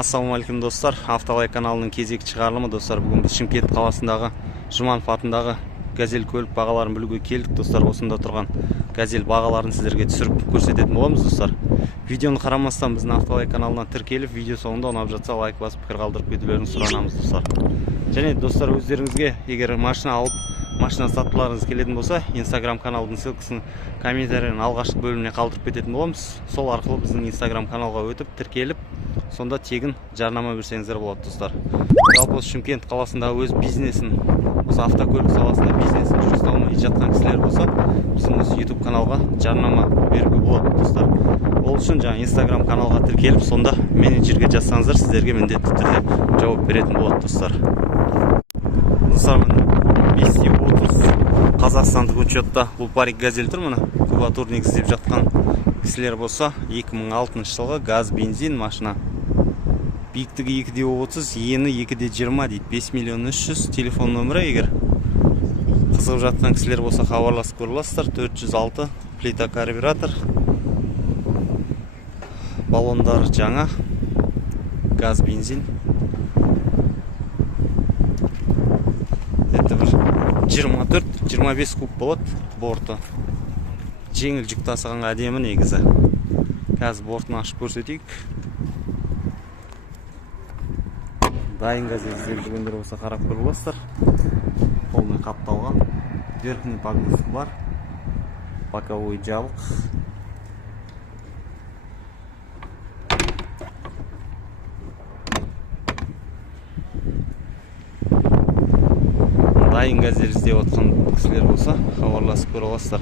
Ассалаумалейкум достар, Автолайк каналының кезекті шығарылымы достар. Бүгін біз Шымкент қаласындағы Жұманов атындағы газель көлік бағаларын білуге келдік достар. Осында тұрған газель бағаларын сіздерге түсіріп көрсететін боламыз достар. Видеоны қарамастан біздің Автолайк каналына тіркеліп, видео соңында ұнап жатса лайк басып пікір қалдырып кетулеріңізді сұранамыз достар. Және достар, өздеріңізге егер машина алып, машина сатуларыңыз келетін болса, Instagram каналдың ссылкасын комментарийдің алғашқы бөліміне қалдырып кететін боламыз. Сол арқылы біздің Instagram каналға өтіп, тіркеліп, сонда тегін жарнама берсеңіздер болады достар. Жалпы Шымкент қаласындағы өз бизнесін, осы автокөлік саласында бизнесін жүргізе алмай жатқан кісілер болса, біздің осы YouTube каналға жарнама беруге болады достар. Ол үшін жаңа Instagram каналға тіркеліп, сонда менеджерге жазсаңыздар, сіздерге міндетті түрде жауап беретін болады достар. Достар, 530 қазақстандық учетта бұл парик газель тұр, мына кубатурник іздеп жатқан кісілер болса, 2006 жылғы газ бензин машина. Биіктігі 2,30, ені 2,20 дейді, 5 миллион 300. Телефон нөмірі, егер қызығып жатқан кісілер болса, хабарласып көріласыздар. 406 плита карбюратор, баллондар жаңа, газ бензин. Это бір 24-25 куб болады борты. Жеңіл жүк тасығанға әдемі негізі. Қазір бортын ашып көрсетейік. Дайын газель іздеп жүргендер болса қарап көріп Полный қапталған. Верхний погрузка бар. Боковой жабық. Дайын газель іздеп отқан кісілер болса хабарласып көре аласыздар.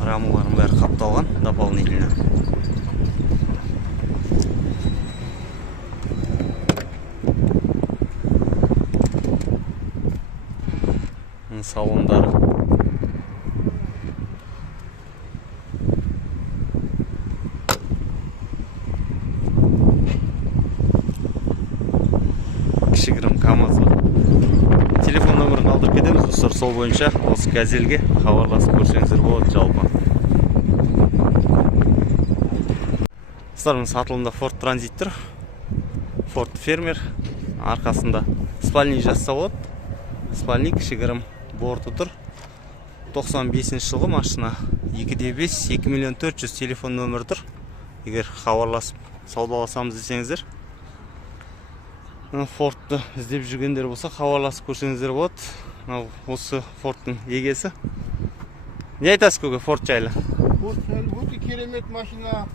Рамалардың бәрі қапталған дополнительно. Салондары. Кішігірім КамАЗ. Телефон нөмірін қалдырып кетеміз достар, сол бойынша осы газельге хабарласып көрсеңіздер болады жалпы. Достар, сатылымда Ford Transit тұр. Ford Fermer. Арқасында спальник жазса болады. Спальник кішігірім борты тұр. 95 жылғы машина. 2,5, 2 миллион 400 телефон нөмірі тұр. Егер хабарласып саудаласамыз десеңіздер, Фордты іздеп жүргендер болса, хабарласып көрсеңіздер болады. Осы Фордтың егесі. Не айтасыз көке Форд жайлы? Форд жайлы өте керемет машина.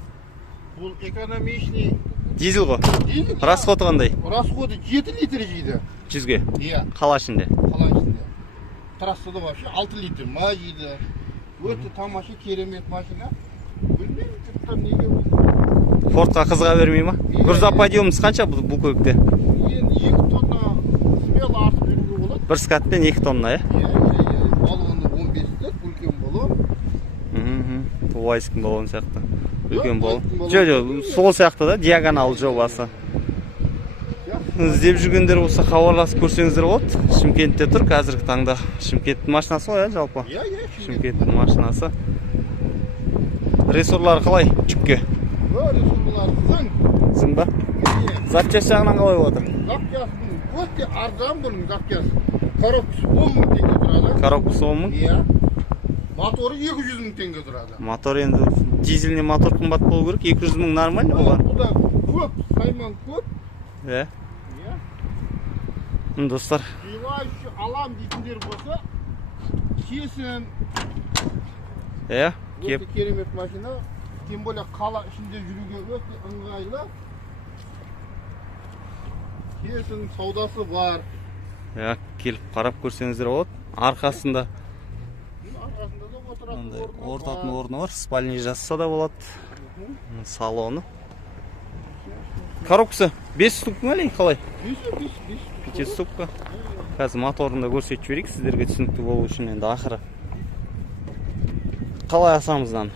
Бұл экономичный. Дизель ғой? Дизель. Расходы қандай? Расходы 7 литр жейді. 100-ге? Иә. Қала ішінде? Қала ішінде. Трассада вообще 6 литр май жейді. Өте тамаша керемет машина. Білмеймін, тіптен неге бұл. Фордқа қызыға бермей ма? Грузоподъемность қанша бұл көлікте? 2 тонна смело артып жүруге болады. Бір скатпен 2 тонна, Иә. Баллоны 15 үлкен баллон. Уайскін баллон сияқты. Үлкен баллон. Сол сияқты да, диагонал жобасы. Іздеп жүргендер болса хабарласып көрсеңіздер болады. Шымкентте тұр қазіргі таңда. Шымкенттің машинасы ғой, жалпы. Иә. Шымкенттің машинасы. Ресурлары қалай жүкке? Ресурлары зың ба? Запчасть жағынан қалай отыр? Запчастың өте арзан бұның запчасты. Коробкасы 10 мың теңге тұрады. Коробкасы 10 мың? Иә. Моторы 200 мың теңге тұрады. Мотор енді дизельне мотор қымбат болу керек. 200 мың нормально болған. Бұда көп, сайман көп. Иә. Достар, Желающий алам дейтіндер болса, кесін. Иә, Өте керемет машина. Тем более қала ішінде жүруге өте ыңғайлы. Кесін саудасы бар. Иә, келіп қарап көрсеңіздер болады. Арқасында да отыратын ортатын орны бар. Спальник жазса да болады. Салоны. Коробкасы 5 ступка ма қалай? 5 ступка. Қазір моторында көрсетіп жіберейік сіздерге түсінікті болу үшін енді ақыры. Қалай асамыздан?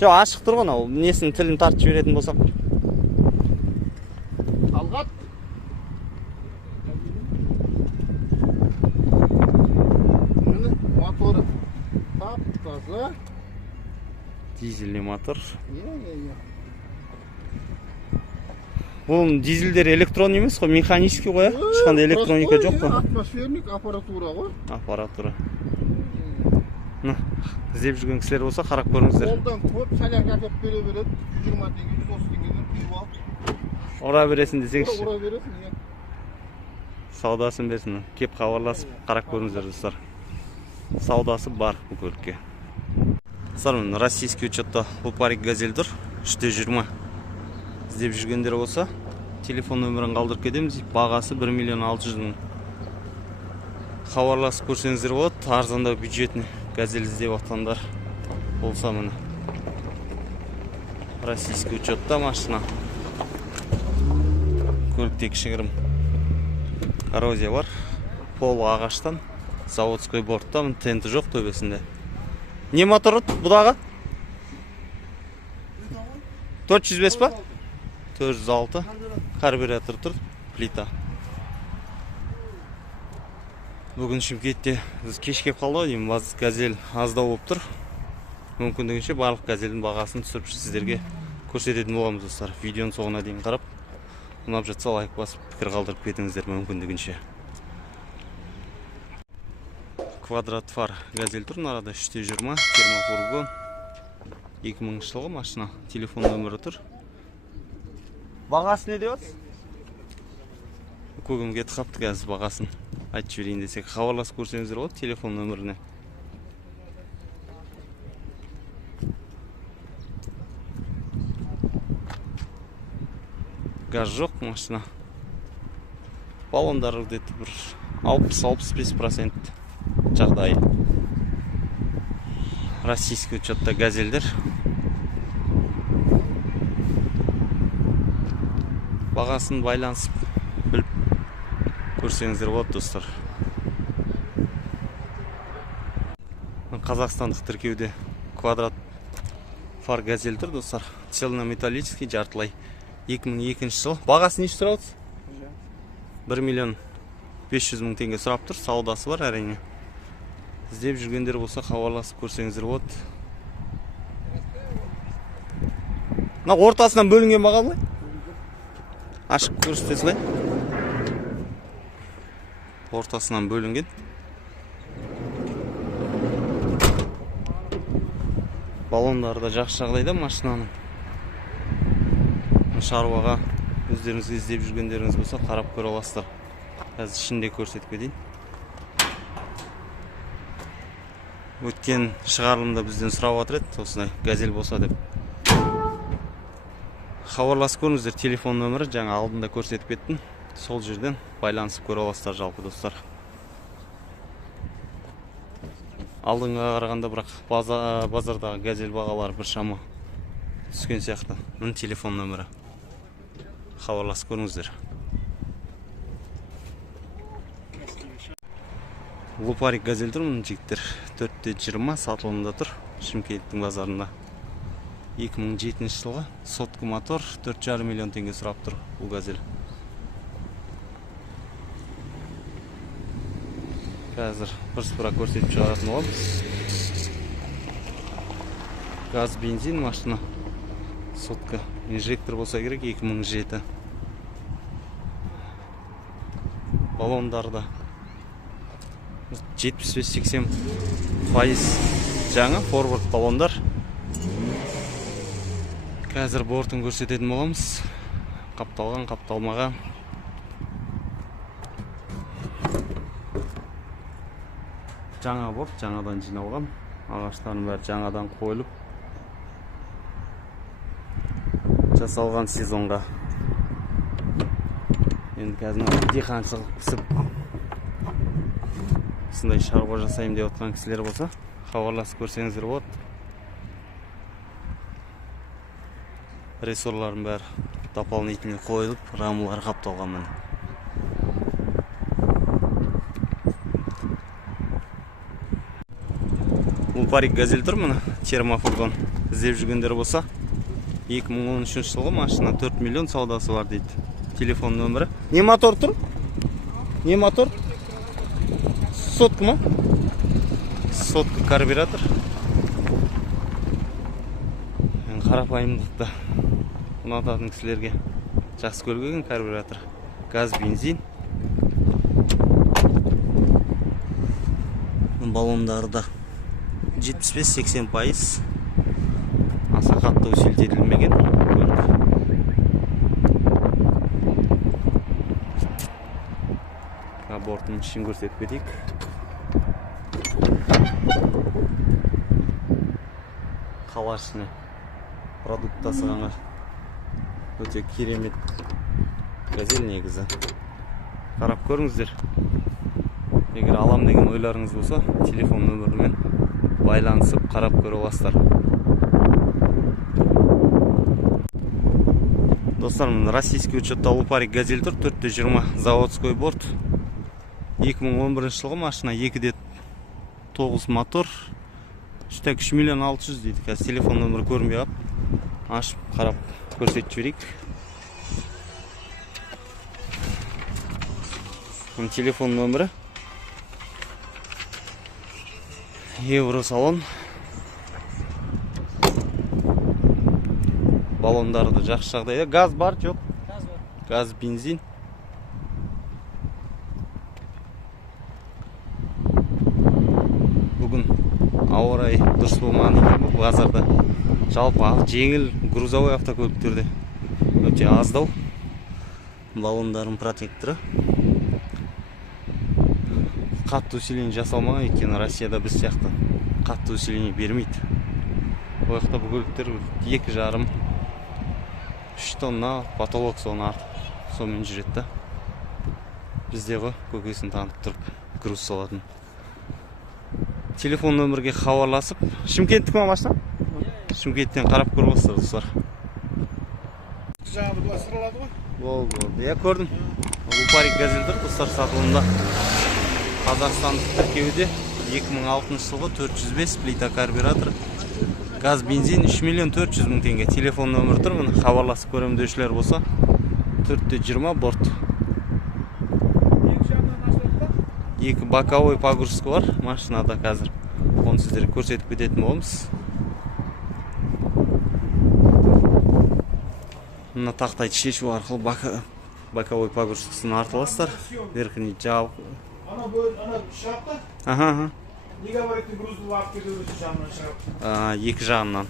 Жоқ, ашық тұр ғой, ол несін тілін тартып жіберетін болсақ. Талғат. Міне моторы тап-таза. Дизельный мотор. Иә. Бұл дизельдер электрон емес қой, механический ғой, ешқандай электроника жоқ қой. Атмосферник аппаратура ғой. Аппаратура. Іздеп жүрген кісілер болса, қарап көріңіздер. Қолдан көп солярка әкеп бере береді. 120 теңге, 130 теңгеден құйып алып. Ұра бересін десеңізші. Ұра бересің, иә. Саудасын берсін. Кеп хабарласып, қарап көріңіздер достар. Саудасы бар бұл көлікке. Достар, российский учетта Лупарик газель тұр, 320. Іздеп жүргендер болса, телефон нөмірін қалдырып кетеміз. Бағасы 1 миллион 600 мың. Хабарласып көрсеңіздер болады, арзандау бюджетный газель іздеп жатқандар болса міне. Российский учетта машина. Көлікте кішігірім коррозия бар. Пол ағаштан, заводской бортта, тенті жоқ төбесінде. Не мотор бұдағы? 405 па? 406. Карбюратор тұр, плита. Бүгін Шымкентте біз кешке қалды деймін, газель аздау болып тұр. Мүмкіндігінше барлық газельдің бағасын түсіріп сіздерге көрсететін боламыз достар. Видеоның соңына дейін қарап, ұнап жатса лайк басып, пікір қалдырып кетіңіздер мүмкіндігінше. Квадрат фар газель тұр, нарада 320, термофургон. 2000 жылғы машина, телефон нөмірі тұр. Бағасы не деп жатсыз? Көгім кетіп қапты қазір бағасын. Айтып жіберейін десек, хабарласып көрсеңіздер болады телефон нөміріне. Газ жоқ машина. Баллондары где-то бір 60-65% жағдайы. Российский учетта газельдер. Бағасын байланысып біліп көрсеңіздер болады достар. Қазақстандық тіркеуде квадрат фар газель тұр достар. Цельнометаллический жартылай. 2002 жыл. Бағасы неше тұрады? 1 миллион 500 мың теңге сұрап тұр. Саудасы бар әрине. Іздеп жүргендер болса хабарласып көрсеңіздер болады. Ортасынан бөлінген баға былай? Ашып көрсетесілай. Ортасынан бөлінген. Баллондары да жақсы жағдайда машинаның. Шаруаға өздеріңізге іздеп жүргендеріңіз болса қарап көре аласыздар. Қазір ішінде көрсетіп кетейін. Өткен шығарылымда бізден сұрап жатыр еді, осындай газель болса деп. Хабарласып көріңіздер, телефон нөмірі жаңа алдында көрсетіп кеттім. Сол жерден байланысып көре аласыздар жалпы достар. Алдыңға қарағанда бірақ базардағы газель бағалары бір шама түскен сияқты. Міне телефон нөмірі. Хабарласып көріңіздер. Лупарик газель тұр, мұны жігіттер 420 сатылымда тұр, Шымкенттің базарында. 2007 жылғы сотка мотор, 4,5 миллион теңге сұрап тұр бұл газель. Қазір бірсыпыра көрсетіп шығаратын оламыз. Газ, бензин машина. Сотка. Инжектор болса керек 2007. Баллондарда 75-80% жаңа форвард баллондар. Қазір бортын көрсететін боламыз. Қапталған, қапталмаған. Жаңа борт, жаңадан жиналған. Ағаштарын бәрі жаңадан қойылып жасалған сезонға. Енді қазір диқаншылық пісіп осындай шаруа жасайым деп отқан кісілер болса, хабарласып көрсеңіздер болады. Рессорларын бәрі дополнительный қойылып, рамалары қапталған міне. Лупарик газель тұр міне, термофургон. Іздеп жүргендер болса, 2013 жылғы машина 4 миллион саудасы бар дейді. Телефон нөмірі. Не мотор тұр? Не мотор? Сотка ма? Сотка карбюратор. қарапайымдықты ұнататын кісілерге жақсы көрген карбюратор. Газ, бензин. Баллондары да 75-80%. Аса қатты усилителмеген көлік. Борттың ішін көрсетіп кетейік. Қала ішіне продукт тасығанға өте керемет газель негізі. Қарап көріңіздер. Егер алам деген ойларыңыз болса, телефон нөмірімен байланысып қарап көре аласыздар. Достар, российский учетта Лупарик газель тұр, 420 заводской борт. 2011 жылғы машина, 2.9 мотор, 3 миллион 600 дейді. Қазір телефон нөмірі көрінбей қап. Ашып, қарап көрсетіп жіберейік. Телефон нөмірі. Евросалон. Баллондары да жақсы жағдайда. Газ бар, жоқ? Газ бар. Газ, бензин. Бүгін ауа райы дұрыс болмаған екен бұл базарда. Жалпы жеңіл грузовой автокөліктерде өте аздау. Баллондардың протекторы. Қатты усиление жасалмаған екен, Россияда біз сияқты қатты усиление бермейді. Бұл жақта бұл көліктер 2,5-3 тонна потолок соны артып сонымен жүреді. Бізде ғой көкесін танып тұрып груз салатын. Телефон нөмірге хабарласып, Шымкенттік ма машина? Шымкенттен қарап көріп отырсыздар, достар. Жаңағы бұлай сырылады ғой? Болды. Я көрдім. Лупарик газельдер, достар, сатылымда. Қазақстандық тіркеуде 2006 жылғы 405 плита карбюратор. Газ, бензин 3 миллион 400 мың теңге. Телефон нөмірі тұр, мұны хабарласып көремін деушілер болса, 420 борт. Екі боковой погрузка бар машинада қазір. Оны сіздерге көрсетіп кететін боламыз. Мына тақтайды шешу арқылы боковой погрузкасын артыласыздар. Верхний жабық. Ана шапты? Аха. Неге баретін грузды лап кетуі жағынан шығып? Екі жағынан.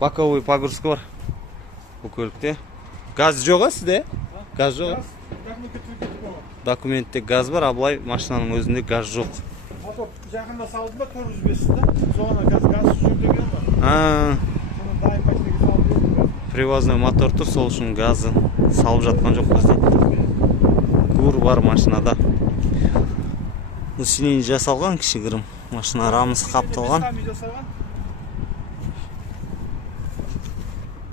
Боковой погрузка бар бұл көлікте. Газ жоқ сізде? Газ жоқ? Документте газ бар, абылай машинаның өзінде газ жоқ. Мотор жақында салдым ба 405-ті, соғана газ жүр деген ба? Соны дайын пачтеге салып едім. Привозной мотор тұр, сол үшін газы салып жатқан жоқ бізде. Гур бар машинада. Усиление жасалған кішігірім. Машина рамысы қапталған.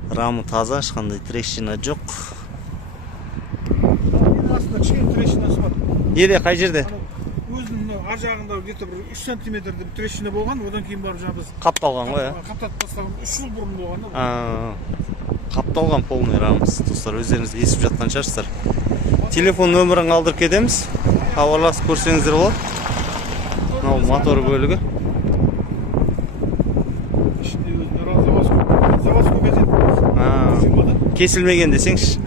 Рамы таза, ешқандай трещина жоқ. Астында кішкене трещинасы бар. Неде, қай жерде? Өзінің ар жағында где-то 3 сантиметрде трещина болған, одан кейін барып жаңа біз қапталған ғой, қаптатып тастаған 3 жыл бұрын болған. Қапталған полный рамысы, достар, өздеріңіз естіп жатқан шығарсыздар. Телефон нөмірін қалдырып кетеміз. Хабарласып көрсеңіздер болады. Мынау мотор бөлігі. Ішінде өзіне заводской газет. Кесілмеген десеңші.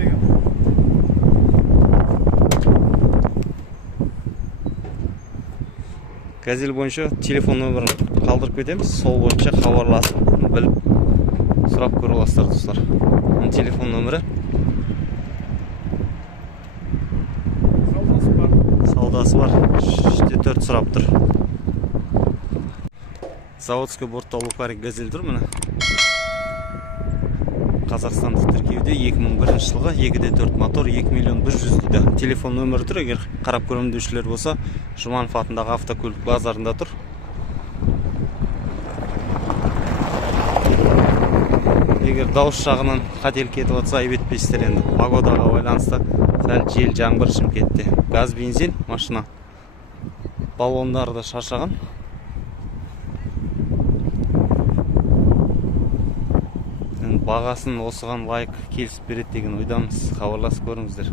Газель бойынша телефон нөмірін қалдырып кетеміз. Сол бойынша хабарласып, біліп, сұрап көре аласыздар, достар. Телефон нөмірі. Саудасы бар. 4 сұрап тұр. Заводской бортта Лупарик газель тұр міне. Қазақстандық тіркеуде 2001 жылғы 2.4 мотор 2 миллион 100 дейді. Телефон нөмірі тұр, егер қарап көрем деушілер болса, Жұманов атындағы автокөлік базарында тұр. Егер дауыс жағынан қателік кетіп жатса, айып етпейсіздер енді. Погодаға байланысты сәл жел жаңбыр Шымкентте. Газ, бензин, машина. Баллондары да шаршаған. Бағасын осыған лайк келісіп береді деген ойдамыз. Хабарласып көріңіздер.